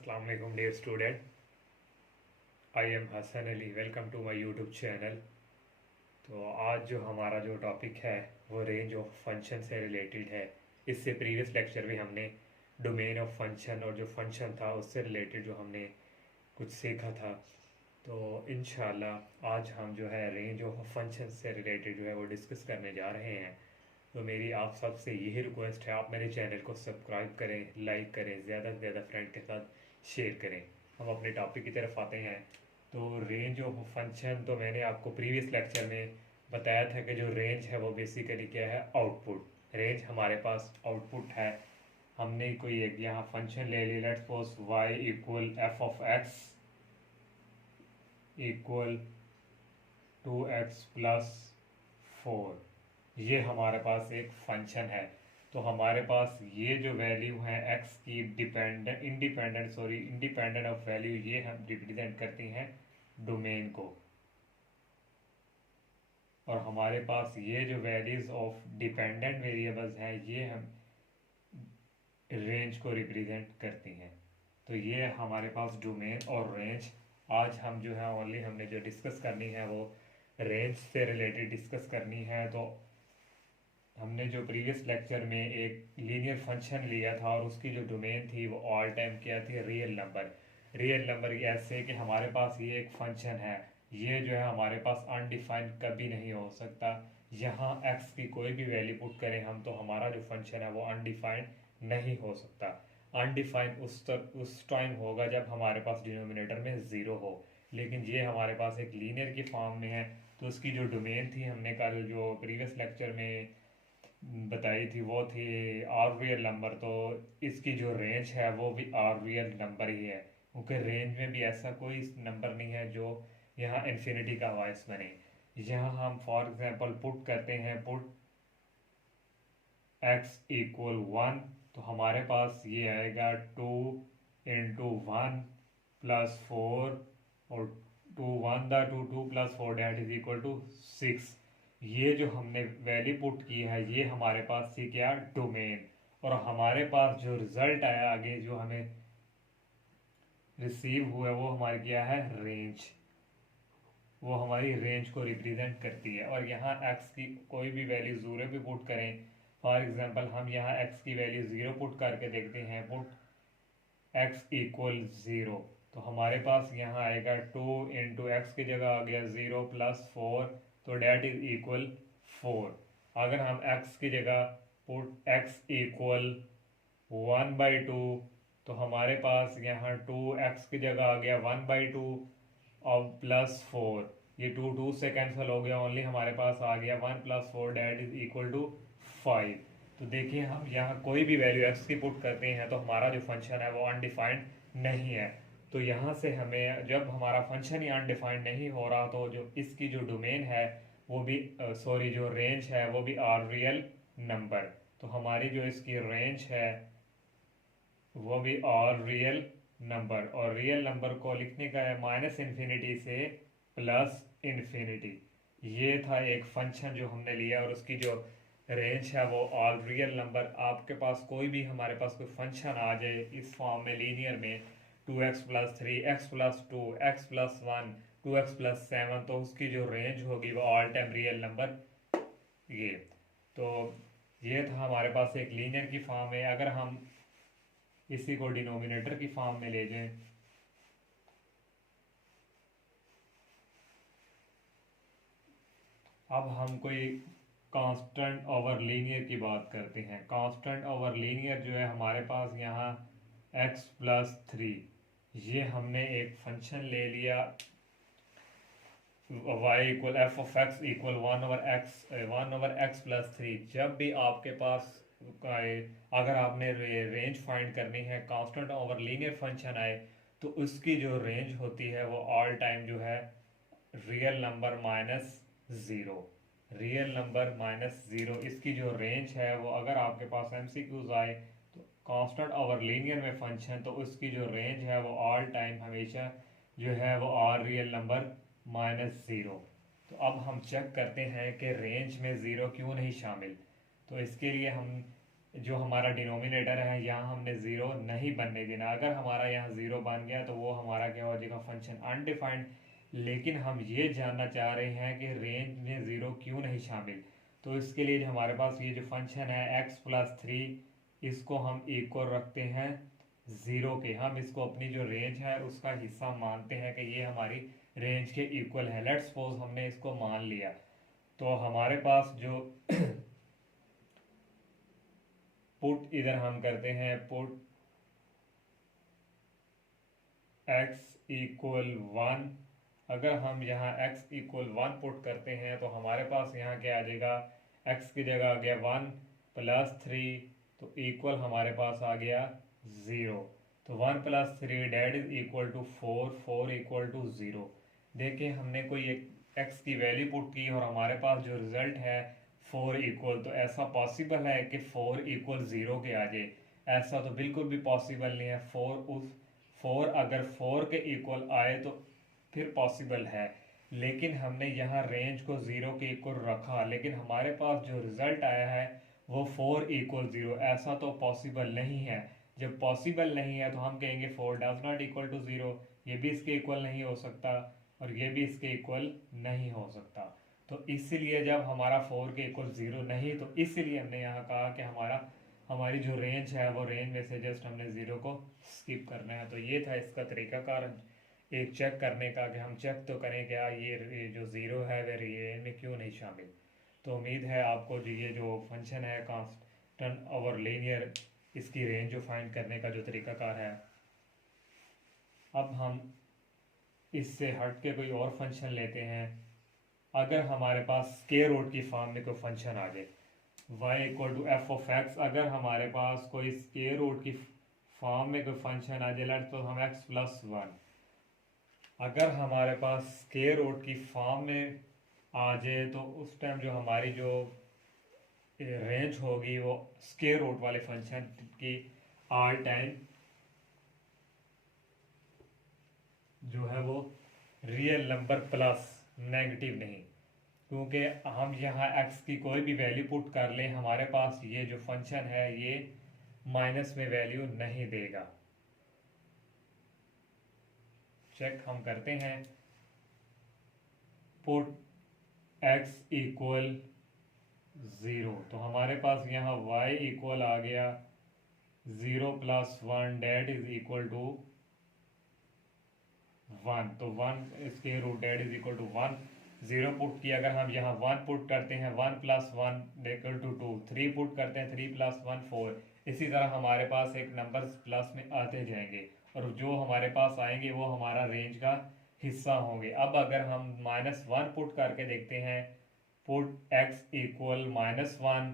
अस्सलाम वालेकुम dear student, I am Hasan Ali. Welcome to my YouTube channel. तो आज जो हमारा जो टॉपिक है वो रेंज ऑफ फंक्शन से रिलेटेड है। इससे प्रीवियस लेक्चर में हमने डोमेन ऑफ फंक्शन और जो फंक्शन था उससे रिलेटेड जो हमने कुछ सीखा था। तो इंशाल्लाह आज हम जो है रेंज ऑफ फंक्शन से रिलेटेड जो है वो डिस्कस करने जा रहे हैं। तो मेरी आप सबसे यही रिक्वेस्ट है, आप मेरे चैनल को सब्सक्राइब करें, लाइक करें, ज़्यादा से ज़्यादा फ्रेंड के साथ शेयर करें। हम अपने टॉपिक की तरफ आते हैं। तो रेंज ऑफ फंक्शन तो मैंने आपको प्रीवियस लेक्चर में बताया था कि जो रेंज है वो बेसिकली क्या है, आउटपुट। रेंज हमारे पास आउटपुट है। हमने कोई एक यहाँ फंक्शन ले लिया, let's suppose y equal f of x equal 2x plus 4। ये हमारे पास एक फंक्शन है। तो हमारे पास ये जो वैल्यू है x की इंडिपेंडेंट ऑफ वैल्यू, ये हम रिप्रेजेंट करती हैं डोमेन को। और हमारे पास ये जो वैल्यूज ऑफ डिपेंडेंट वेरिएबल्स हैं ये हम रेंज को रिप्रेजेंट करती हैं। तो ये हमारे पास डोमेन और रेंज। आज हम जो है ओनली हमने जो डिस्कस करनी है वो रेंज से रिलेटेड डिस्कस करनी है। तो हमने जो प्रीवियस लेक्चर में एक लीनियर फंक्शन लिया था और उसकी जो डोमेन थी वो ऑल टाइम क्या थी, रियल नंबर। रियल नंबर ऐसे कि हमारे पास ये एक फंक्शन है, ये जो है हमारे पास अनडिफाइंड कभी नहीं हो सकता। यहाँ x की कोई भी वैल्यू पुट करें हम तो हमारा जो फंक्शन है वो अनडिफाइंड नहीं हो सकता। अनडिफाइंड उस टाइम होगा जब हमारे पास डिनोमिनेटर में ज़ीरो हो। लेकिन ये हमारे पास एक लीनियर की फॉर्म में है। तो उसकी जो डोमेन थी हमने कल जो प्रीवियस लेक्चर में बताई थी वो थी आर रियल नंबर। तो इसकी जो रेंज है वो भी आर रियल नंबर ही है, क्योंकि रेंज में भी ऐसा कोई नंबर नहीं है जो यहाँ इन्फिनिटी का वॉइस बने। यहाँ हम फॉर एग्जांपल पुट करते हैं, पुट x इक्वल 1, तो हमारे पास ये आएगा 2 इंटू 1 प्लस 4, और 2 plus 4 that is equal to 6। ये जो हमने वैल्यू पुट की है ये हमारे पास थी क्या, डोमेन। और हमारे पास जो रिजल्ट आया आगे जो हमें रिसीव हुआ वो हमारी क्या है, रेंज। वो हमारी रेंज को रिप्रेजेंट करती है। और यहाँ x की कोई भी वैल्यू ज़ीरो भी पुट करें, फॉर एग्जांपल हम यहाँ x की वैल्यू ज़ीरो पुट करके देखते हैं, पुट x इक्वल 0, तो हमारे पास यहाँ आएगा 2 इंटू एक्स की जगह आ गया 0 प्लस 4, तो डैट इज इक्वल 4। अगर हम x की जगह पुट x इक्वल 1/2, तो हमारे पास यहाँ 2x की जगह आ गया 1/2 और प्लस 4। ये 2 से कैंसिल हो गया, ओनली हमारे पास आ गया 1 plus 4 that is equal to 5। तो देखिए हम यहाँ कोई भी वैल्यू x की पुट करते हैं तो हमारा जो फंक्शन है वो अनडिफाइंड नहीं है। तो यहाँ से हमें जब हमारा फंक्शन ही अनडिफाइंड नहीं हो रहा तो जो इसकी जो डोमेन है वो भी जो रेंज है वो भी आर रियल नंबर। तो हमारी जो इसकी रेंज है वो भी और रियल नंबर। और रियल नंबर को लिखने का है माइनस इन्फिनिटी से प्लस इन्फिनिटी। ये था एक फंक्शन जो हमने लिया और उसकी जो रेंज है वो ऑल रियल नंबर। आपके पास कोई भी हमारे पास कोई फंक्शन आ जाए इस फॉर्म में लीनियर में, 2x plus 3, x plus 2, x plus 1, 2x plus 7, तो उसकी जो रेंज होगी वो ऑल टाइम रियल नंबर। ये तो ये था हमारे पास एक लीनियर की फॉर्म है। अगर हम इसी को डिनोमिनेटर की फॉर्म में ले जाएं, अब हम कोई कांस्टेंट ओवर लीनियर की बात करते हैं। कांस्टेंट ओवर लीनियर जो है हमारे पास यहाँ x प्लस 3, ये हमने एक फंक्शन ले लिया y equal f of x equal 1/x plus 3। जब भी आपके पास अगर आपने रेंज फाइंड करनी है, कांस्टेंट ओवर लीनियर फंक्शन आए तो उसकी जो रेंज होती है वो ऑल टाइम जो है real number minus 0। Real number minus 0 इसकी जो रेंज है वो, अगर आपके पास एमसीक्यूज आए तो कांस्टेंट ओवर लीनियर में फंक्शन, तो उसकी जो रेंज है वो ऑल टाइम हमेशा जो है वो आर रियल नंबर माइनस 0। तो अब हम चेक करते हैं कि रेंज में ज़ीरो क्यों नहीं शामिल। तो इसके लिए हम जो हमारा डिनोमिनेटर है यहाँ हमने ज़ीरो नहीं बनने देना। अगर हमारा यहाँ ज़ीरो बन गया तो वो हमारा क्या हो जाएगा, फंक्शन अनडिफाइंड। लेकिन हम ये जानना चाह रहे हैं कि रेंज में ज़ीरो क्यों नहीं शामिल। तो इसके लिए हमारे पास ये जो फंक्शन है x+3, इसको हम इक्वल रखते हैं ज़ीरो के। हम इसको अपनी जो रेंज है उसका हिस्सा मानते हैं कि ये हमारी रेंज के इक्वल है। लेट्स सपोज हमने इसको मान लिया, तो हमारे पास जो पुट इधर हम करते हैं, पुट x=1। अगर हम यहाँ x=1 पुट करते हैं तो हमारे पास यहाँ क्या आ जाएगा, x की जगह आ गया 1+3, तो इक्वल हमारे पास आ गया 0। तो 1+3 that is equal to 4, 4 equal to 0। देखिए हमने कोई एक x की वैल्यू पुट की और हमारे पास जो रिजल्ट है 4 इक्वल, तो ऐसा पॉसिबल है कि 4 इक्वल 0 के आ जाए? ऐसा तो बिल्कुल भी पॉसिबल नहीं है। 4 अगर 4 के इक्वल आए तो फिर पॉसिबल है, लेकिन हमने यहाँ रेंज को 0 के इक्वल रखा, लेकिन हमारे पास जो रिजल्ट आया है वो 4 इक्वल 0। ऐसा तो पॉसिबल नहीं है। जब पॉसिबल नहीं है तो हम कहेंगे 4 डज नॉट इक्वल टू 0। ये भी इसके इक्वल नहीं हो सकता और ये भी इसके इक्वल नहीं हो सकता। तो इसीलिए जब हमारा 4 के इक्वल 0 नहीं, तो इसीलिए हमने यहाँ कहा कि हमारी जो रेंज है वो रेंज में से जस्ट हमने 0 को स्किप करना है। तो ये था इसका तरीकाकार एक चेक करने का, कि हम चेक तो करें क्या ये जो 0 है वह रेंज में क्यों नहीं शामिल। तो उम्मीद है आपको जो ये जो फंक्शन है कांस्टेंट और लीनियर, इसकी रेंज जो फाइंड करने का जो तरीकाकार है। अब हम इससे हट के कोई और फंक्शन लेते हैं। अगर हमारे पास स्क्वायर रूट की फॉर्म में कोई फंक्शन आ जाए, y=f(x), अगर हमारे पास कोई स्क्वायर रूट की फॉर्म में कोई फंक्शन आ जाए, तो हम x+1, अगर हमारे पास स्क्वायर रूट की फॉर्म में आ जाए तो उस टाइम जो हमारी जो रेंज होगी वो स्क्वायर रूट वाले फंक्शन की ऑल टाइम जो है वो रियल नंबर प्लस, नेगेटिव नहीं। क्योंकि हम यहाँ x की कोई भी वैल्यू पुट कर लें, हमारे पास ये जो फंक्शन है ये माइनस में वैल्यू नहीं देगा। चेक हम करते हैं, पुट x=0, तो हमारे पास यहाँ y इक्वल आ गया 0+1 डेट इज इक्वल टू 1। तो 1 square root that is equal to 1। 0 put किया, अगर हम यहाँ 1 पुट करते हैं 1+1 इक्वल टू 2, 3 पुट करते हैं 3+1 4। इसी तरह हमारे पास एक नंबर प्लस में आते जाएंगे और जो हमारे पास आएंगे वो हमारा रेंज का हिस्सा होंगे। अब अगर हम -1 पुट करके देखते हैं, पुट x=-1,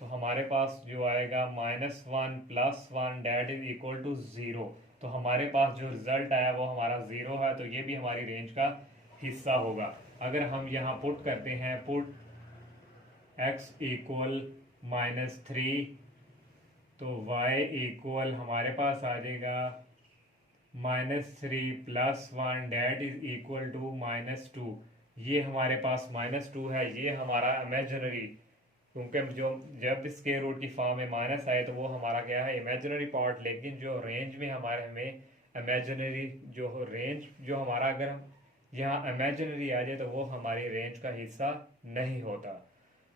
तो हमारे पास जो आएगा -1+1 डेट इज इक्वल टू 0। तो हमारे पास जो रिजल्ट आया वो हमारा 0 है, तो ये भी हमारी रेंज का हिस्सा होगा। अगर हम यहाँ पुट करते हैं, पुट x=-3, तो y हमारे पास आ जाएगा -3+1 डेट इज इक्वल टू -2। ये हमारे पास -2 है, ये हमारा इमेजिनरी, क्योंकि जो जब स्क्वायर रूट की फॉर्म में माइनस आए तो वो हमारा क्या है, इमेजिनरी पार्ट। लेकिन जो रेंज में हमें इमेजिनरी जो रेंज जो हमारा, अगर हम यहाँ इमेजिनरी आ जाए तो वो हमारी रेंज का हिस्सा नहीं होता।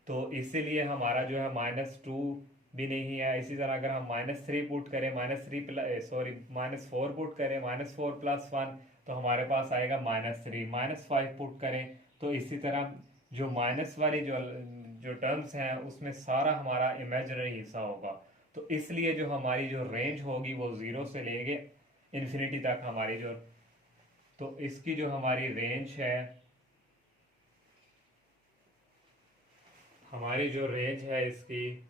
तो इसीलिए हमारा जो है -2 भी नहीं है। इसी तरह अगर हम -3 पुट करें, -4 पुट करें, -4+1, तो हमारे पास आएगा -3। -5 पुट करें तो इसी तरह जो माइनस वाली जो टर्म्स हैं उसमें सारा हमारा इमेजिनरी हिस्सा होगा। तो इसलिए जो हमारी जो रेंज होगी वो 0 से लेके इन्फिनिटी तक हमारी जो, तो इसकी जो हमारी रेंज है, हमारी जो रेंज है इसकी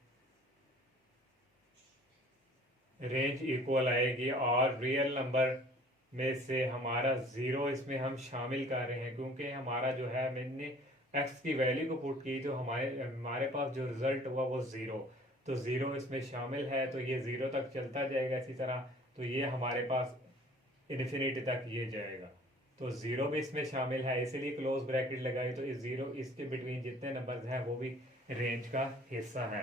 रेंज इक्वल आएगी, और रियल नंबर में से हमारा 0 इसमें हम शामिल कर रहे हैं, क्योंकि हमारा जो है मैंने x की वैल्यू को पुट की तो हमारे पास जो रिजल्ट हुआ वो 0। तो 0 इसमें शामिल है, तो ये 0 तक चलता जाएगा इसी तरह। तो ये हमारे पास इन्फिनिटी तक ये जाएगा। तो 0 भी इसमें शामिल है, इसीलिए क्लोज ब्रैकेट लगाई। तो इस 0 इसके बिटवीन जितने नंबर्स हैं वो भी रेंज का हिस्सा है।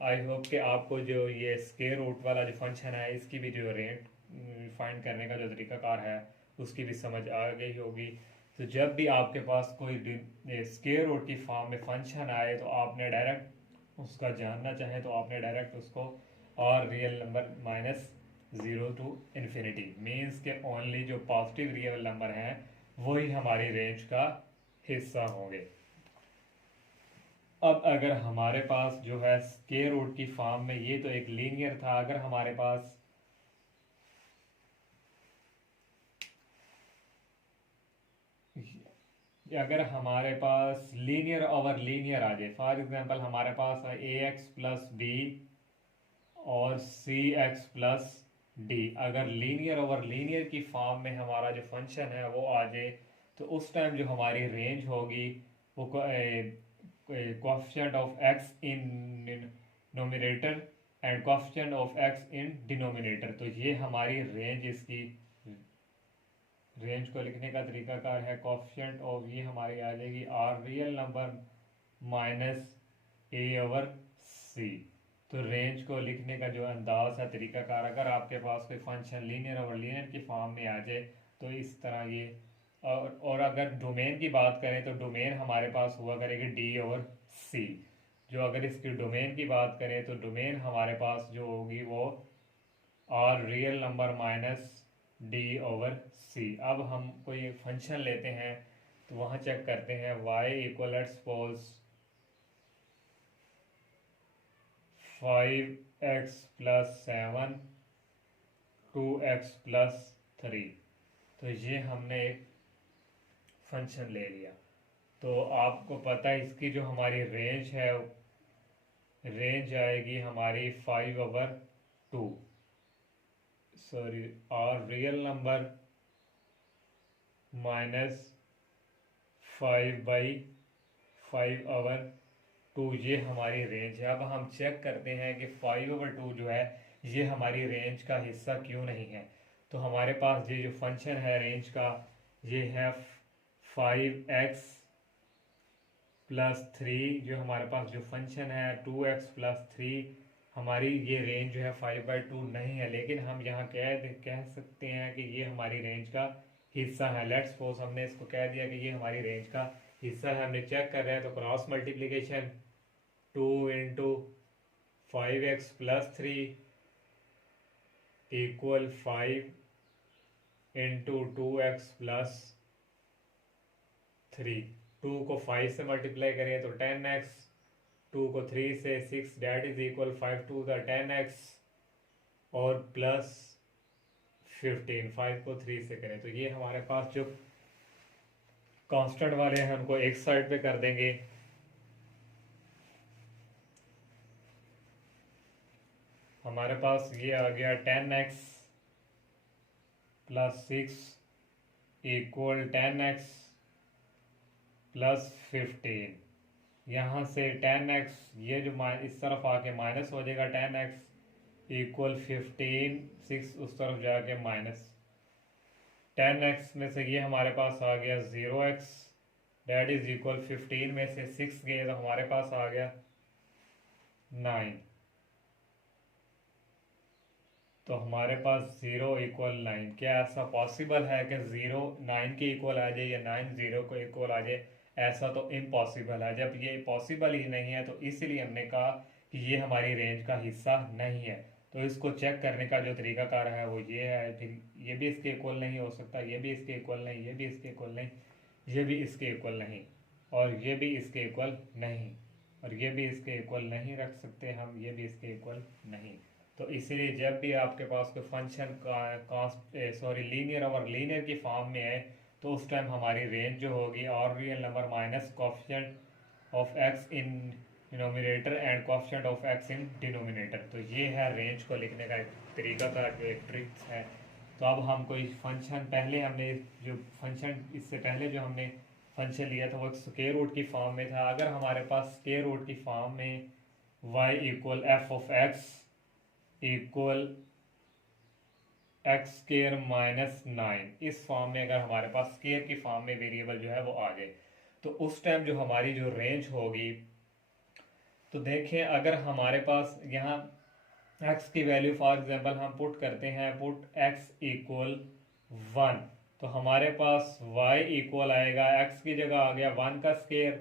आई होप कि आपको जो ये स्क्वायर रूट वाला जो फंक्शन है इसकी भी जो रेंज फाइंड करने का जो तरीकाकार है उसकी भी समझ आ गई होगी। तो जब भी आपके पास कोई स्क्वायर रूट की फॉर्म में फंक्शन आए तो आपने डायरेक्ट उसका जानना चाहे तो आपने डायरेक्ट उसको और real number minus zero to infinity means के ओनली जो पॉजिटिव रियल नंबर हैं वही हमारी रेंज का हिस्सा होंगे। अब अगर हमारे पास जो है स्क्वायर रूट की फॉर्म में, ये तो एक लीनियर था, अगर हमारे पास लीनियर ओवर लीनियर आ जाए, फॉर एग्जांपल हमारे पास है ए एक्स प्लस बी और सी एक्स प्लस डी, अगर लीनियर ओवर लीनियर की फॉर्म में हमारा जो फंक्शन है वो आ जाए तो उस टाइम जो हमारी रेंज होगी वो coefficient of x in nominator and coefficient of x in denominator, तो ये हमारी रेंज, इसकी रेंज को लिखने का तरीकाकार है कोएफिशिएंट ऑफ, ये हमारी आ जाएगी R real number minus A over C. तो रेंज को लिखने का जो अंदाज है तरीकाकार, अगर आपके पास कोई फंक्शन लीनियर ओवर लीनियर की फॉर्म में आ जाए तो इस तरह ये, और अगर डोमेन की बात करें तो डोमेन हमारे पास हुआ करेगी डी ओवर सी। जो अगर इसकी डोमेन की बात करें तो डोमेन हमारे पास जो होगी वो R real number minus D over C. अब हम कोई एक फंक्शन लेते हैं तो वहाँ चेक करते हैं y equal let's suppose 5x plus 7 2x plus 3, तो ये हमने एक फंक्शन ले लिया। तो आपको पता है इसकी जो हमारी रेंज है, रेंज आएगी हमारी 5/2, सॉरी और रियल नंबर माइनस 5/5/2, ये हमारी रेंज है। अब हम चेक करते हैं कि 5/2 जो है ये हमारी रेंज का हिस्सा क्यों नहीं है। तो हमारे पास ये जो फंक्शन है रेंज का, ये है 5x प्लस 3, जो हमारे पास जो फंक्शन है 2x प्लस 3, हमारी ये रेंज जो है 5/2 नहीं है, लेकिन हम यहाँ कह सकते हैं कि ये हमारी रेंज का हिस्सा है। लेट्स सपोज हमने इसको कह दिया कि ये हमारी रेंज का हिस्सा है, हमने चेक कर रहे हैं तो cross multiplication 2 into 5x plus 3 equal 5 into 2x plus 3, 2 को 5 से मल्टीप्लाई करें तो 10x, 2 को 3 से 6, that is equal 5 to the 10x और प्लस 15, 5 को 3 से करें तो ये हमारे पास जो कांस्टेंट वाले हैं उनको एक साइड पे कर देंगे। हमारे पास ये आ गया 10x plus 6 equal 10x plus 15, यहाँ से 10x ये जो इस तरफ आके माइनस हो जाएगा, 10x इक्वल 15, 6 उस तरफ जाके माइनस 10x में से ये हमारे पास आ गया 0x, डेट इज इक्वल 15 में से 6 गए तो हमारे पास आ गया 9, तो हमारे पास 0 इक्वल 9। क्या ऐसा पॉसिबल है कि 0 9 के इक्वल आ जाए या 9 0 को इक्वल आ जाए? ऐसा तो इम्पॉसिबल है। जब ये पॉसिबल ही नहीं है तो इसीलिए हमने कहा कि ये हमारी रेंज का हिस्सा नहीं है। तो इसको चेक करने का जो तरीकाकार है वो ये है, फिर ये भी इसके इक्वल नहीं हो सकता, ये भी इसके इक्वल नहीं, ये भी इसके इक्वल नहीं, ये भी इसके इक्वल नहीं, और ये भी इसके इक्वल नहीं, और ये भी इसके इक्वल नहीं रख सकते हम, ये भी इसके इक्वल नहीं। तो इसीलिए जब भी आपके पास कोई फंक्शन लीनियर और लीनियर की फॉर्म में है तो उस टाइम हमारी रेंज जो होगी और real number minus coefficient of x in denominator and coefficient of x in denominator. तो ये है रेंज को लिखने का एक तरीका का जो एक ट्रिक्स है। तो अब हम कोई फंक्शन, पहले हमने जो फंक्शन इससे पहले जो हमने फंक्शन लिया था वो एक स्क्वायर रूट की फॉर्म में था। अगर हमारे पास स्क्वायर रूट की फॉर्म में y equal f of x equal x square minus 9, इस फॉर्म में अगर हमारे पास स्केयर की फॉर्म में वेरिएबल जो है वो आ जाए तो उस टाइम जो हमारी जो रेंज होगी तो देखें अगर हमारे पास यहाँ x की वैल्यू फॉर एग्जांपल हम पुट करते हैं, पुट x इक्वल 1, तो हमारे पास y इक्वल आएगा, x की जगह आ गया 1 का स्केयर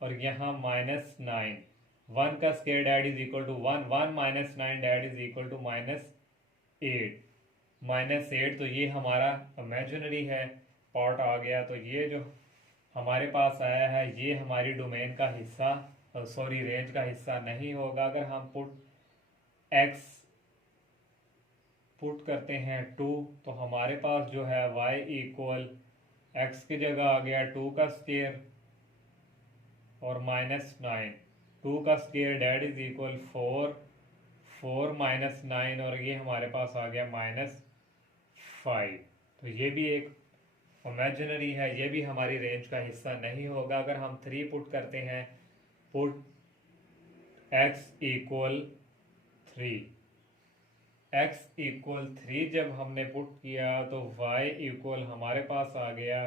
और यहाँ -9, 1 का square that is equal to 1, 1 -9 that is equal to -8, -8, तो ये हमारा इमेजिनरी है पार्ट आ गया। तो ये जो हमारे पास आया है ये हमारी डोमेन का हिस्सा, सॉरी रेंज का हिस्सा नहीं होगा। अगर हम x पुट करते हैं 2, तो हमारे पास जो है y इक्वल x की जगह आ गया 2 का स्केयर और -9, 2 का स्केयर डैट इज इक्वल 4, 4 -9 और ये हमारे पास आ गया -5। तो ये भी एक इमेजिनरी है, ये भी हमारी रेंज का हिस्सा नहीं होगा। अगर हम 3 पुट करते हैं, put x equal 3, x equal 3 जब हमने पुट किया तो y इक्वल हमारे पास आ गया,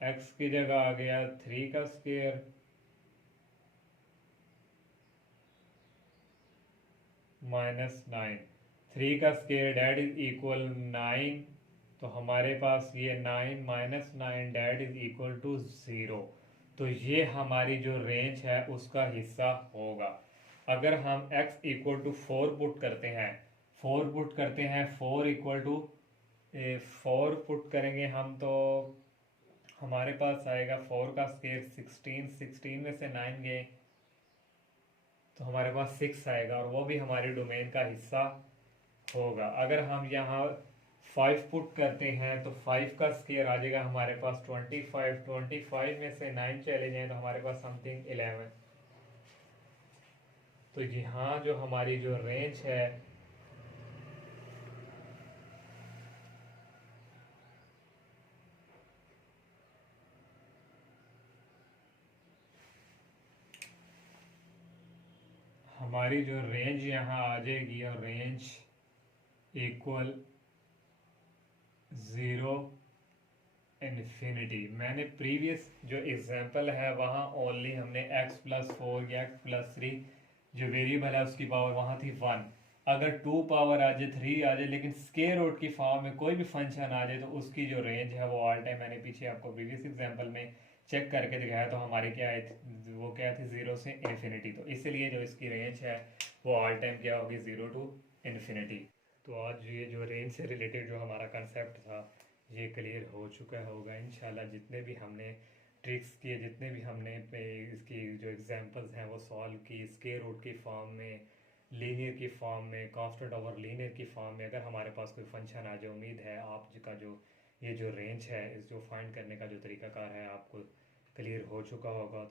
x की जगह आ गया 3 का स्केयर -9, 3 का स्केयर डैट इज इक्वल 9, तो हमारे पास ये 9 -9 डैट इज इक्वल टू 0। तो ये हमारी जो रेंज है उसका हिस्सा होगा। अगर हम x इक्वल टू 4 पुट करते हैं, 4 पुट करते हैं, 4 इक्वल टू 4 पुट करेंगे हम, तो हमारे पास आएगा 4 का स्केयर 16, 16 में से 9 गए तो हमारे पास 6 आएगा और वो भी हमारी डोमेन का हिस्सा होगा। अगर हम यहाँ 5 पुट करते हैं तो 5 का स्केयर आ जाएगा हमारे पास 25, 25 में से 9 चले जाएं तो हमारे पास समथिंग 11। तो यहाँ जो हमारी जो रेंज है हमारी जो रेंज यहाँ आ जाएगी और रेंज इक्वल 0 इन्फिनिटी। मैंने प्रीवियस जो एग्जांपल है वहाँ ओनली हमने x+4 या x+3 जो वेरिएबल है उसकी पावर वहाँ थी 1। अगर 2 पावर आ जाए, 3 आ जाए, लेकिन स्केयर रूट की फॉर्म में कोई भी फंक्शन आ जाए तो उसकी जो रेंज है वो ऑल टाइम, मैंने पीछे आपको प्रीवियस एग्जांपल में चेक करके दिखाया तो हमारे क्या है, वो क्या थी 0 से इन्फिनिटी। तो इसलिए जो इसकी रेंज है वो ऑल टाइम क्या होगी, 0 टू इन्फिनिटी। तो आज ये जो रेंज से रिलेटेड जो हमारा कंसेप्ट था ये क्लियर हो चुका होगा इंशाल्लाह। जितने भी हमने ट्रिक्स किए, जितने भी हमने इसकी जो एग्जांपल्स हैं वो सॉल्व की, स्क्वायर रूट की फॉर्म में, लीनियर की फॉर्म में, कांस्टेंट ओवर लीनियर की फॉर्म में, अगर हमारे पास कोई फंक्शन आ जाए, उम्मीद है आपका जो ये जो रेंज है इस जो फाइंड करने का जो तरीकाकार है आपको क्लियर हो चुका होगा।